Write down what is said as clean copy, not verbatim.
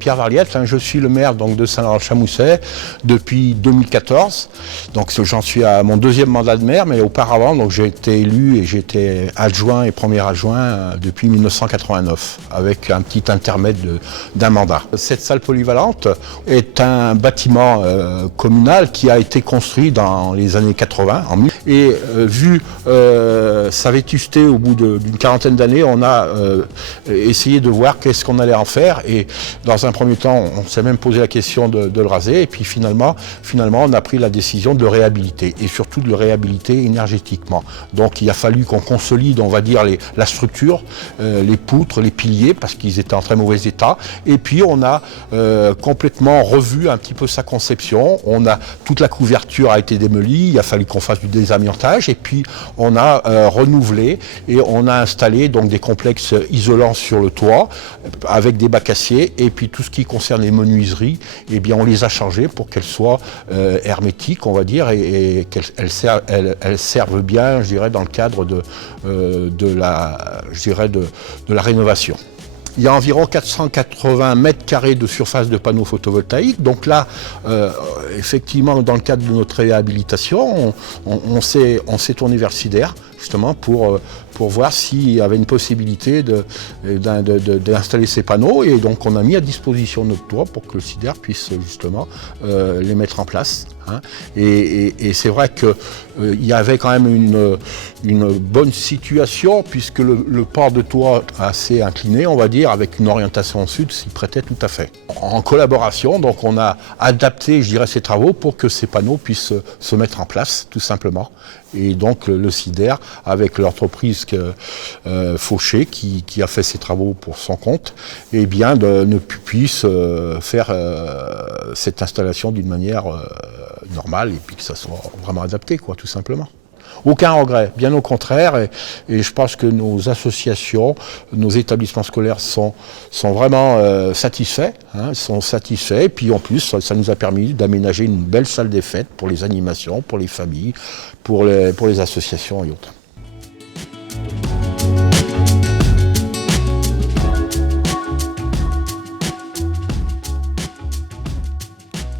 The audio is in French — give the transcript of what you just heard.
Pierre Varliette, je suis le maire donc, de Saint-Laurent-le-Chamousset depuis 2014. Donc j'en suis à mon deuxième mandat de maire, mais auparavant j'ai été élu et j'ai été adjoint et premier adjoint depuis 1989, avec un petit intermède d'un mandat. Cette salle polyvalente est un bâtiment communal qui a été construit dans les années 80. Et vu sa vétusté au bout d'une quarantaine d'années, on a essayé de voir qu'est-ce qu'on allait en faire. Et dans un premier temps, on s'est même posé la question de le raser. Et puis finalement, on a pris la décision de le réhabiliter. Et surtout de le réhabiliter énergétiquement. Donc il a fallu qu'on consolide, on va dire, la structure, les poutres, les piliers, parce qu'ils étaient en très mauvais état. Et puis on a complètement revu un petit peu sa conception. Toute la couverture a été démolie. Il a fallu qu'on fasse du désamiantage. Et puis on a renouvelé et on a installé donc des complexes isolants sur le toit avec des bacs acier. Et puis tout ce qui concerne les menuiseries, eh bien on les a changées pour qu'elles soient hermétiques, on va dire, et qu'elles servent bien, je dirais, dans le cadre de la rénovation. Il y a environ 480 mètres carrés de surface de panneaux photovoltaïques. Donc là, effectivement, dans le cadre de notre réhabilitation, on s'est tourné vers SIDER, justement, pour voir s'il y avait une possibilité d'installer ces panneaux. Et donc, on a mis à disposition notre toit pour que le SIDER puisse, justement, les mettre en place. Et c'est vrai qu'il y avait quand même une bonne situation, puisque le port de toit assez incliné, on va dire, avec une orientation au sud, s'y prêtait tout à fait. En collaboration, donc on a adapté, je dirais, ces travaux pour que ces panneaux puissent se mettre en place, tout simplement. Et donc le SIDER, avec l'entreprise Fauché, qui a fait ces travaux pour son compte, eh bien, ne puisse faire cette installation d'une manière normale, et puis que ça soit vraiment adapté, quoi, tout simplement. Aucun regret, bien au contraire, et je pense que nos associations, nos établissements scolaires sont vraiment satisfaits, et puis en plus ça nous a permis d'aménager une belle salle des fêtes pour les animations, pour les familles, pour les associations et autres.